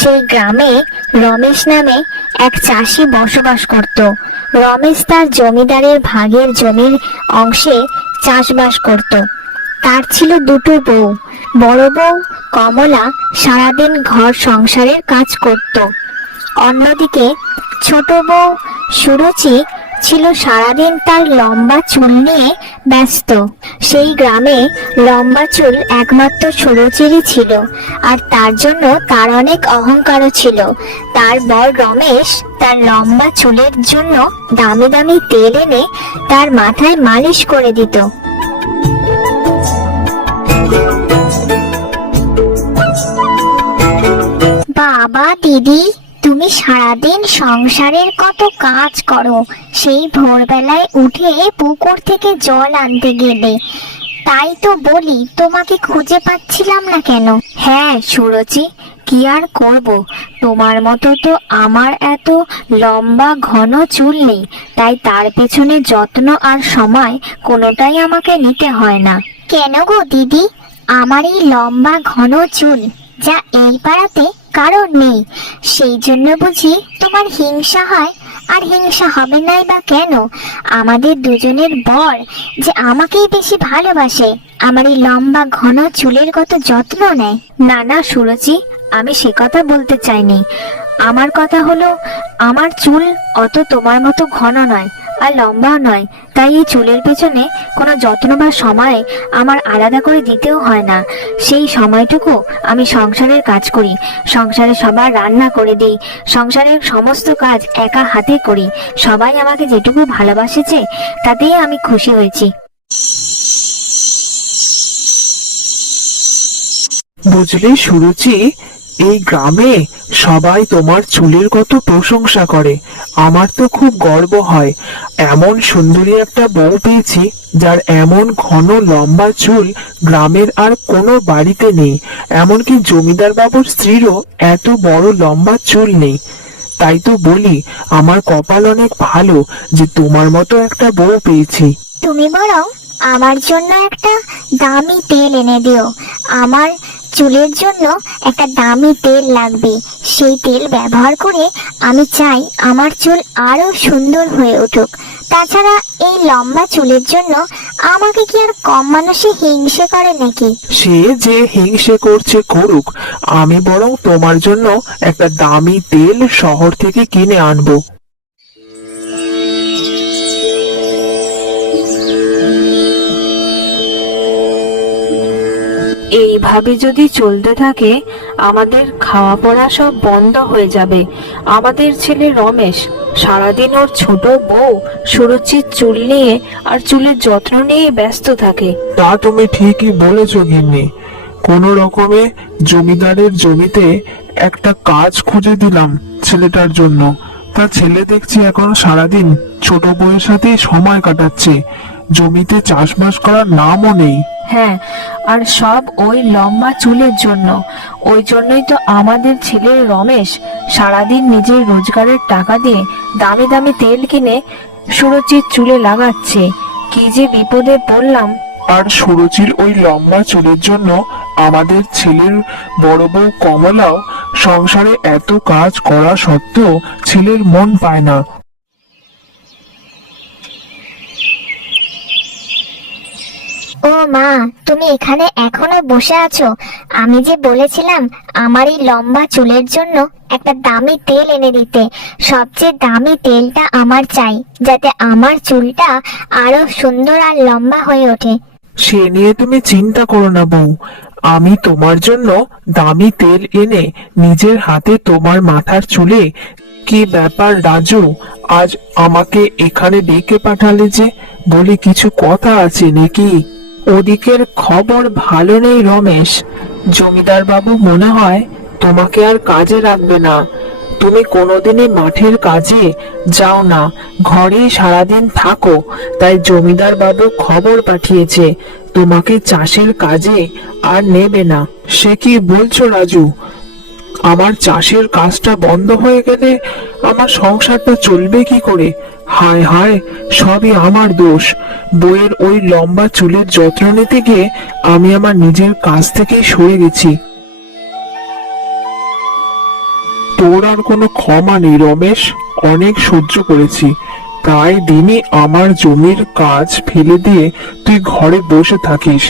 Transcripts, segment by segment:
সেই গ্রামে রমেশ নামে এক চাষি বসবাস করত। রমেশ তার জমিদারের ভাগের জমির অংশে চাষবাস করত। তার ছিল দুটো বউ। বড় বউ কমলা সারাদিন ঘর সংসারের কাজ করত। অন্যদিকে ছোট বউ সুরুচি ছিল সারাদিন তার লম্বা চুল নিয়ে ব্যস্ত। সেই গ্রামে লম্বা চুল একমাত্র সুরুচিরই ছিল, আর তার জন্য তার অনেক অহংকারও ছিল। তার বর রমেশ তার লম্বা চুলের জন্য দামি দামি তেল এনে তার মাথায় মালিশ করে দিত। বাবা দিদি, তুমি সারাদিন সংসারের কত কাজ করো। সেই ভোরবেলায় উঠে পুকুর থেকে জল আনতে গেলে, তাই তো বলি তোমাকে খুঁজে পাচ্ছিলাম না কেন। হ্যাঁ সুরুচি, কি আর করব, তোমার মতো তো আমার এত লম্বা ঘন চুল নেই, তাই তার পেছনে যত্ন আর সময় কোনোটাই আমাকে নিতে হয় না। কেন গো দিদি, আমার এই লম্বা ঘন চুল যা এই পাড়াতে কারণ নেই, সেই জন্য বুঝি তোমার হিংসা হয়? আর হিংসা হবে নাই বা কেন? আমাদের দুজনের বর যে আমাকেই বেশি ভালোবাসে, আমার এই লম্বা ঘন চুলের কত যত্ন নেয়। না না সুরুচি, আমি সে কথা বলতে চাইনি। আমার কথা হলো, আমার চুল অত তোমার মতো ঘন নয় আর লম্বা নয়, তাই এই চুলের পেছনে কোনো যত্ন বা সময় আমার আলাদা করে দিতেও হয় না। সেই সময়টুকু আমি সংসারের কাজ করি, সংসারে সবার রান্না করে দিই, সংসারের সমস্ত কাজ একা হাতে করি। সবাই আমাকে যেটুকু ভালোবাসেছে তাতেই আমি খুশি হয়েছি। বুঝলি সুরুচি, এই গ্রামে সবাই তোমার চুলের কত প্রশংসা করে। আমার তো খুব গর্ব হয়, এমন সুন্দরী একটা বউ পেয়েছি যার এমন ঘন লম্বা চুল গ্রামের আর কোনো বাড়িতে নেই। এমনকি জমিদার বাবুর স্ত্রীরও এত বড় লম্বা চুল নেই। তাই তো বলি আমার কপাল অনেক ভালো যে তোমার মতো একটা বউ পেয়েছি। তুমি বরং আমার জন্য একটা দামি তেল এনে দিও। আমার চুলের জন্য একটা দামি তেল লাগবে। সেই তেল ব্যবহার করে আমি চাই আমার চুল আরো সুন্দর হয়ে উঠুক। তাছাড়া এই লম্বা চুলের জন্য আমাকে কি আর কম মানুষে হিংসে করে নাকি? সে যে হিংসে করছে করুক, আমি বরং তোমার জন্য একটা দামি তেল শহর থেকে কিনে আনবো। এইভাবে যদি চলতে থাকে আমাদের খাওয়া পড়া সব বন্ধ হয়ে যাবে। আমাদের ছেলে রমেশ সারাদিন ওর ছোট বউ সুরুচির চুল নিয়ে আর চুলের যত্ন নিয়ে ব্যস্ত থাকে। তা তুমি ঠিকই বলেছ গিন্নি। কোন রকমে জমিদারের জমিতে একটা কাজ খুঁজে দিলাম ছেলেটার জন্য। তা ছেলে দেখছি এখন সারাদিন ছোট বউয়ের সাথে সময় কাটাচ্ছে, জমিতে চাষবাস করার নামও নেই। হ্যাঁ, আর সব ওই লম্বা চুলের জন্য। ওই জন্যই তো আমাদের ছেলে রমেশ সারাদিন নিজের রোজগারের টাকা দিয়ে দামি দামি তেল কিনে সুরুচির চুলে লাগাচ্ছে। কি যে বিপদে পড়লাম। আর সুরুচির ওই লম্বা চুলের জন্য আমাদের ছেলের বড় বউ কমলাও সংসারে এত কাজ করা সত্ত্বেও ছেলের মন পায় না। ও মা, তুমি এখানে এখনো বসে আছো? আমি যে বলেছিলাম আমার এই লম্বা চুলের জন্য একটা দামি তেল এনে দিতে। সবচেয়ে দামি তেলটা আমার চাই, যাতে আমার চুলটা আরো সুন্দর আর লম্বা হয়ে ওঠে। সে নিয়ে তুমি চিন্তা করো না বউ, আমি তোমার জন্য দামি তেল এনে নিজের হাতে তোমার মাথার চুলে। কি ব্যাপার রাজু, আজ আমাকে এখানে ডেকে পাঠালে যে? বলি কিছু কথা আছে নাকি? ওদিকের খবর ভালো নেই রমেশ। জমিদার বাবু মনে হয় তোমাকে আর কাজে রাখবে না। তুমি কোনোদিনই মাঠের কাজে যাও না, ঘরেই সারাদিন থাকো। তাই জমিদার বাবু খবর পাঠিয়েছে তোমাকে চাষের কাজে আর নেবে না। সে কি বলছো রাজু? আমার চাষের কাজটা বন্ধ হয়ে গেলে আমার সংসারটা চলবে কি করে? হায় হায়, সবই আমার দোষ। বইয়ের ওই লম্বা চুলের যত্ন নিতে গিয়ে আমি আমার নিজের কাজ থেকেই সরে গেছি। তোর আর কোনো ক্ষমা নেই রমেশ, অনেক সহ্য করেছি। প্রায় দিনই আমার জমির কাজ ফেলে দিয়ে তুই ঘরে বসে থাকিস।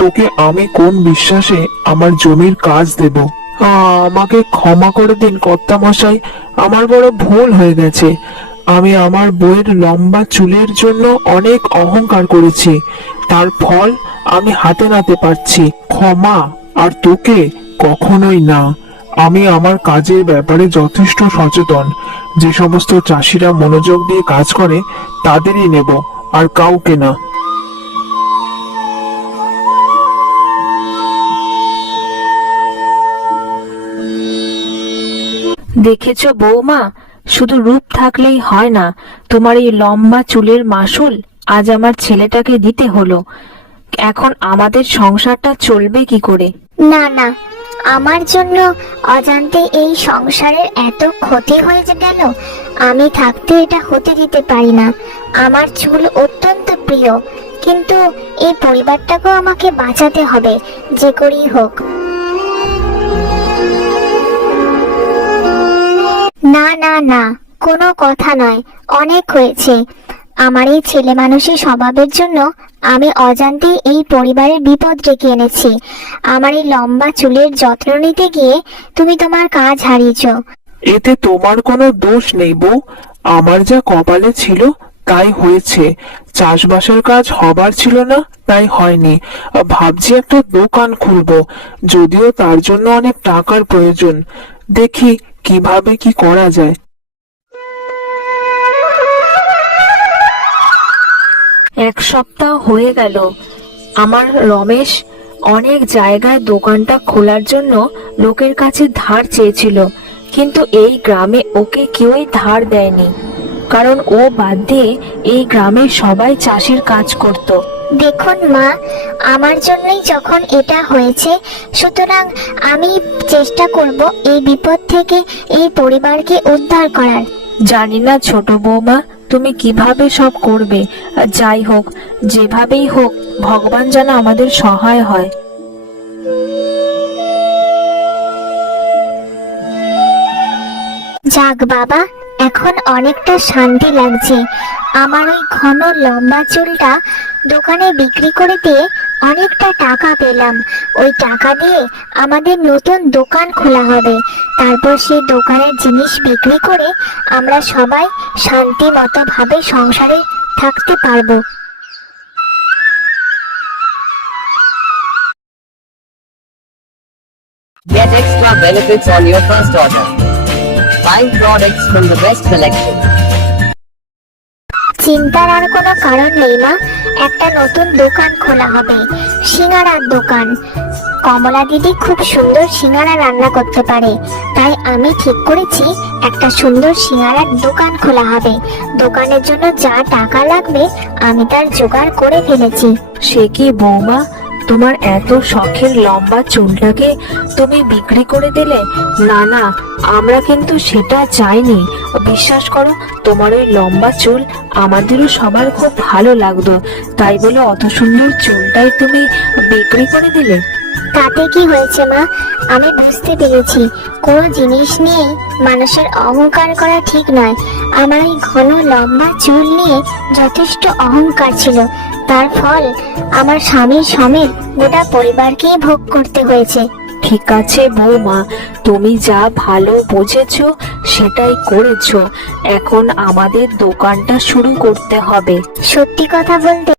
তোকে আমি কোন বিশ্বাসে আমার জমির কাজ দেব? আমাকে ক্ষমা করে দিন কর্তামশাই, আমার বড় ভুল হয়ে গেছে। আমি আমার বউয়ের লম্বা চুলের জন্য অনেক অহংকার করেছি, তার ফল আমি হাতে নাতে পারছি। ক্ষমা? আর তোকে কখনোই না। আমি আমার কাজের ব্যাপারে যথেষ্ট সচেতন। যে সমস্ত চাষিরা মনোযোগ দিয়ে কাজ করে তাদেরই নেব, আর কাউকে না। দেখেছো বৌমা, শুধু রূপ থাকলেই হয় না, তোমার এই লম্বা চুলের মাসুল আজ আমার ছেলেটাকে দিতে হলো। এখন আমাদের সংসারটা চলবে কি করে? না না, আমার জন্য অজান্তে এই সংসারের এত ক্ষতি হয়ে গেল। আমি থাকতে এটা হতে দিতে পারি না। আমার চুল অত্যন্ত প্রিয়, কিন্তু এই পরিবারটাকেও আমাকে বাঁচাতে হবে, যে করেই হোক। না না না, কোনো কথা নয়, অনেক হয়েছে। আমার এই ছেলে মানুষের স্বভাবের জন্য আমি অজান্তেই এই পরিবারের বিপদ ডেকে এনেছি। আমার এই লম্বা চুলের যত্ন নিতে গিয়ে তুমি তোমার কাজ হারিয়েছ। এতে তোমার কোনো দোষ নেই বউ, আমার যা কপালে ছিল তাই হয়েছে। চাষবাসের কাজ হবার ছিল না, তাই হয়নি। ভাবছি একটা দোকান খুলবো, যদিও তার জন্য অনেক টাকার প্রয়োজন। দেখি কিভাবে কি করা যায়। এক সপ্তাহ হয়ে গেল, আমার রমেশ অনেক জায়গায় দোকানটা খোলার জন্য লোকের কাছে ধার চেয়েছিল, কিন্তু এই গ্রামে ওকে কেউই ধার দেয়নি, কারণ ও বাদ দিয়ে এই গ্রামে সবাই চাষের কাজ করত। দেখুন মা, আমার জন্যই যখন এটা হয়েছে, সুতরাং আমি চেষ্টা করব এই বিপদ থেকে এই পরিবারকে উদ্ধার করার। জানি না ছোট বৌমা তুমি কিভাবে সব করবে, আর যাই হোক, যেভাবেই হোক, ভগবান যেন আমাদের সহায় হয়। যাক বাবা, এখন অনেকটা শান্তি লাগছে। আমার ওই ঘন লম্বা চুলটা দোকানে বিক্রি করে দিয়ে অনেকটা টাকা পেলাম। ওই টাকা দিয়ে আমাদের নতুন দোকান খোলা হবে। তারপর সেই দোকানের জিনিস বিক্রি করে আমরা সবাই শান্তি মতো ভাবে সংসারে থাকতে পারবো। Get extra benefits on your first order. Find products from the best selection. চিন্তার আর কোনো কারণ নেই মা, একটা নতুন দোকান খোলা হবে, সিঙ্গাড়ার দোকান। কমলা দিদি খুব সুন্দর সিঙ্গাড়া রান্না করতে পারে, তাই আমি ঠিক করেছি একটা সুন্দর সিঙ্গাড়ার দোকান খোলা হবে। দোকানের জন্য যা টাকা লাগবে আমি তার জোগাড় করে ফেলেছি। সে কি বৌমা, তোমার এত শখের লম্বা চুলটাকে তুমি বিক্রি করে দিলে? না না, আমরা কিন্তু সেটা চাইনি। বিশ্বাস করো, তোমার ওই লম্বা চুল আমাদেরও সবার খুব ভালো লাগতো, তাই বলে অত সুন্দর চুলটাই তুমি বিক্রি করে দিলে? তাতে কি হয়েছে মা, আমি বুঝতে পেরেছি কোনো জিনিস নিয়ে মানুষের অহংকার করা ঠিক নয়। আমার এই ঘন লম্বা চুল নিয়ে যথেষ্ট অহংকার ছিল, তার ফল আমার স্বামীর সমেত গোটা পরিবারকেই ভোগ করতে হয়েছে। ঠিক আছে বৌমা, তুমি যা ভালো বুঝেছো সেটাই করেছো। এখন আমাদের দোকানটা শুরু করতে হবে। সত্যি কথা বলতে